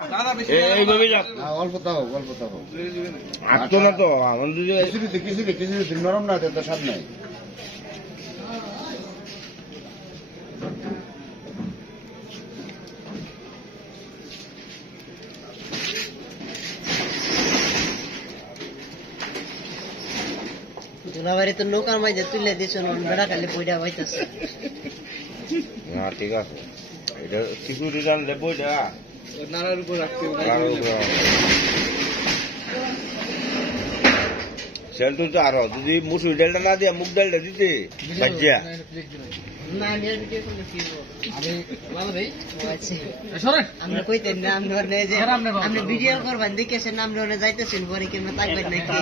অল্প তাও আটতো না তো কিছু নরম না তো স্বাদ নাই। দুলাবাড়ি তো নৌকার মাঝে তুলে দিছ বেড়া খালি বইটা হইতেছে। না ঠিক আছে, এটা সিকিউরিটি আনলে বইটা নাড়ার উপর রাখতে সেলটুল তো আরো যদি মুসুর ডালটা না দিয়ে মুগ ডালটা দিতে বাজ্যা আমরা কইতেন না আপনি ভিডিও করবেন দেখেছেন নাম যাইতেছেন পরে কিংবা থাকবেন নাকি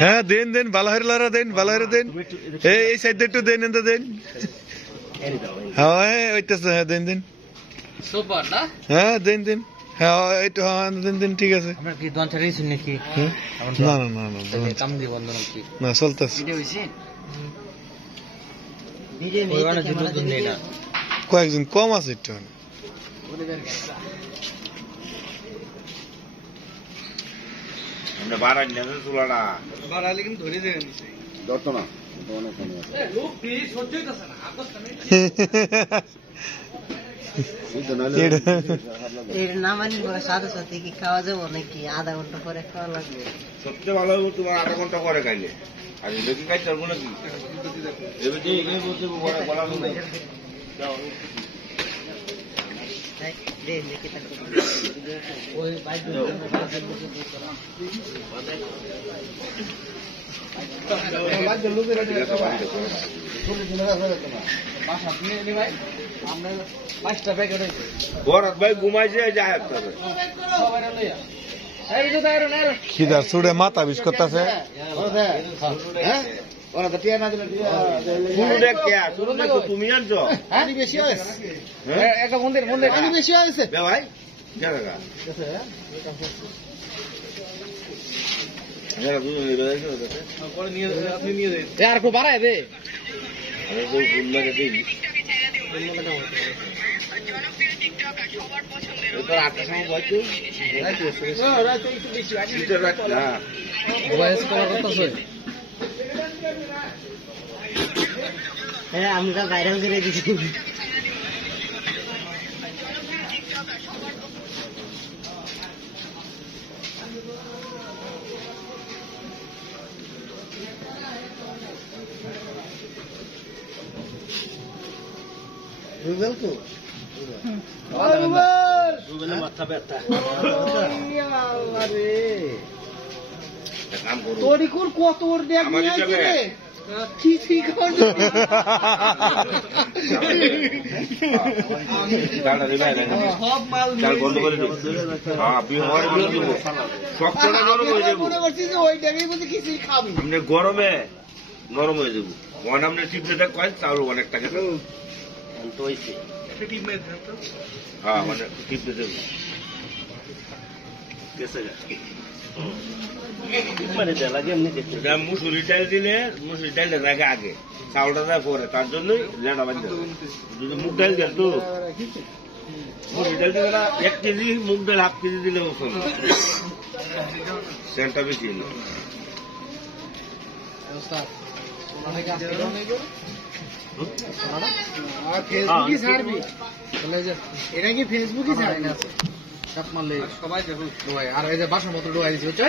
হ্যাঁ দেন দেন বালাহেরা দেন বালাহেরা দেন এই সাইড একটু দেন এনতে দেন। হ্যাঁ ওইটাছে হ্যাঁ দেন দেন হ্যাঁ দেন দেন হ্যাঁ একটু হ্যাঁ দেন দেন ঠিক আছে। না না না না চলতেছে কয়েকজন কম আছে একটু বাড়াইলে কিন্তু ধরে দেবেন ধরতো না সাথে সাথে কি খাওয়া যাবো নাকি আধা ঘন্টা পরে খাওয়া লাগবে? সবচেয়ে ভালো হবে তোমার আধা ঘন্টা পরে খাইলে। আর দেখি খাইতে পারবো নাকি ভাই ঘুমাইছে খিদার চুড়ে মাথা বিষ করতেছে। তুমি আনছো বেশি হয়েছে ভাই আর একটু বাড়ায় দে হ্যাঁ আমরা ভাইরাল করে দিচ্ছি। কত গরমে নরম হয়ে যাবো আপনি টিপটা কয়েন চাউল অনেক টাকা হ্যাঁ মানে টিপতে দেবো মুসুরি ডাল দিলে মুসুরি ডালটা থাকে আগে চাউলটা যায় পরে তার জন্যই লেটা বাঁধতে যদি মুগ ডাল দেন তো মুসুরি ডাল দিলে 1 কেজি মুগ ডাল 1/2 কেজি দিলে সেন্টটা বেশি ফেসবুকই ছাড়বি এটা কি ফেসবুকই ছাড়বি সব মারলে সবাই আর এই যে বাসার মতো ডোয়াই দিচ্ছে